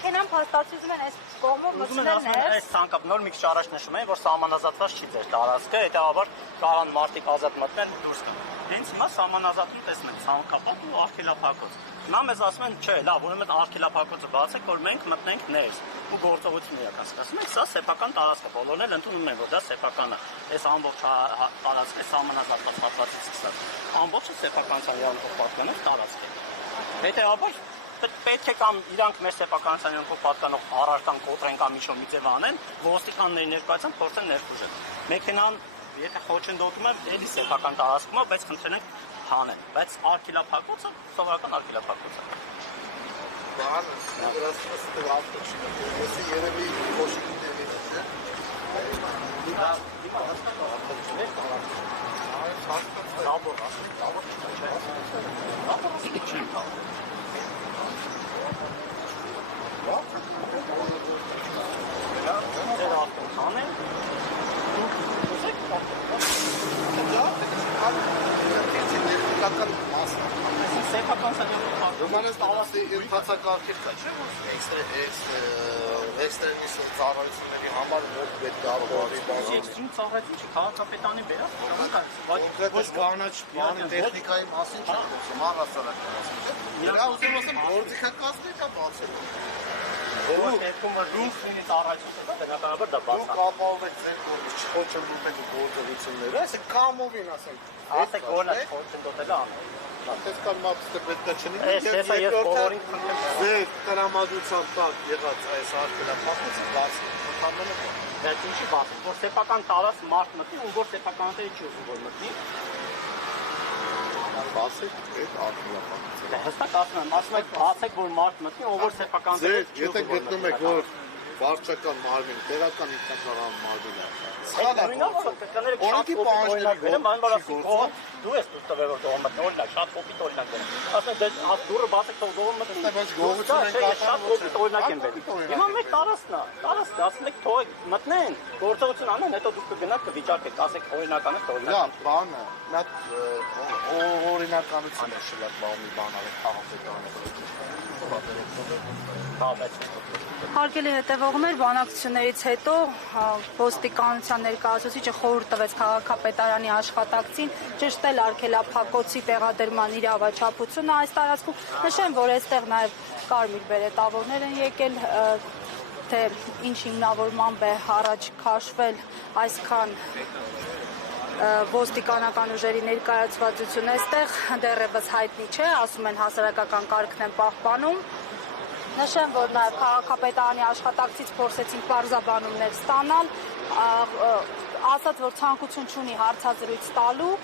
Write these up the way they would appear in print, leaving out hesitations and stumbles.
մեքենան փաստացիում են այս կողմով մտցնել ներս։ Այս ցանկապ նոր մի քիչ առաջ նշում են, որ սահմանազատված չի ձեր տարածքը, հետեւաբար կարան մարդիկ ազատ մտնել դուրս գան։ Հենց հիմա սահմանազատում տեսնենք ցանկապատ ու արգելափակոց։ Հիմա մեզ ասում են, չէ, լավ, ուրեմն արգելափակոցը բացեք, որ մենք մտնենք ներս ու գործողություն իրականացնենք։ Ասում ենք, սա սեփական տարածք է, բոլորն էլ ընդունում են, որ դա սեփական է։ Այս ամբողջ տարածքը սահմանազատված հատվածից սկսած։ Ամբողջը սեփականության իրավունքով պատկանող տարածք է։ Հետեւաբար պետք է կամ իրանք մեր սեփականության իրավունքով պատկանող առարկան կոտրեն կամ ինչ-որ մի ձև անեն, ոստիկանների ներկայությամբ փորձեն ներխուժել։ Մեքենան եթե խոչընդոտում է, էլի սեփական տարածքում է, բայց խնդրեն ենք հանեն, բայց արգելափակոցը սովորական արգելափակոց է։ Բանը, դրաստված տվավտը չի, եսի երևի խոշիկի դեղից է։ Սեփական սահմանով Ρωմանես տարածքի ընթացակարգեր կա, չէ՞ որ էքստրեմիստի ծառայությունների համար պետք է ապահովի բանը։ Էքստրեմ ծառայություն չի, քաղաքապետանի վերած, ոչ կանաչ բանի տեխնիկայի մասին չի խոսում, առհասարակական մասին, չէ՞։ Իրա ուզում ասեմ, գործիքակազմի դա բացել։ Որոշ դեպքում որ դուք ունի ծառայություն կա, բնականաբար դա բաց է։ Դուք ապահովեք ձեր խոչընդոտեք գործողությունները, այսինքն կամովին ասենք։ Ասեք որն է խոչընդոտելը անել։ Այս կան մապստը պետք է չլինի։ Ես բոլորին խնդրեմ։ Ձեր տրամադրության տակ եղած այս արգելափակոցը բացի ընդհանրապես։ Դա ինչի բացի, որ սեփական տարած մարդ մտնի, ու որ սեփականները չի ուզում որ մտնի։ Բացեք այդ արգելափակոցը։ Դա հստակ ասում եք բացեք որ մարդ մտնի, ով որ սեփականները չի ուզում։ Եթե գտնում եք որ վարչական մարմին, տեղական ինքնավար մարմին է։ Օրենքի պահանջների դու ես տվել որ դողը մտնի, օրինակ շատ կոպիտ օրինակ բերեմ։ Ասենք դե դուրը բացեք թող դողը մտնի։ Բայց գողություն են շատ կոպիտ օրինակ են բերում։ Հիմա մեկ տարածքն է, ասում եք թող մտնեն, գործողություն անեն, հետո դուք կգնաք կվիճարկեք, ասեք օրինականը օրինակ։ Լավ, բանը, նա օրինականություն է շլակմալի բան արեք քաղաքական։ Հարգելի հետևողներ, բանակցություններից հետո ոստիկանության ներկայացուցիչը խորհուրդ տվեց քաղաքապետարանի աշխատակցին ճշտել արգելափակոցի տեղադրման իրավաչափությունը այս տարածքում։ Նշեմ, որ այստեղ նաև կարմիր բերետավորներ են եկել, թե ինչ հիմնավորմամբ է առաջ քաշվել այսքան ոստիկանական ուժերի ներկայացվածություն այստեղ դեռևս հայտնի չէ, ասում են հասարակական կարգն են պահպանում։ Նշեմ, որ նաև քաղաքապետարանի աշխատակցից փորձեցին պարզաբանումներ ստանալ, ասաց, որ ցանկություն չունի հարցազրույց տալու։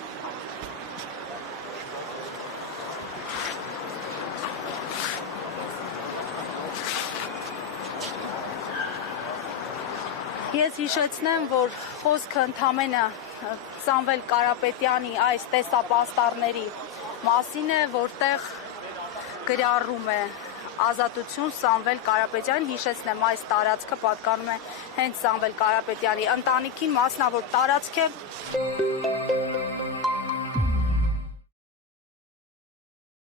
Ես հիշեցնեմ, որ խոսքը ընդամենը Սամվել Կարապետյանի այս տեսապաստառների մասին է, որտեղ գրառում է Ազատություն Սամվել Կարապետյան, հիշեցնեմ այս տարածքը պատկանում է հենց Սամվել Կարապետյանի ընտանիքին, մասնավոր տարածք է։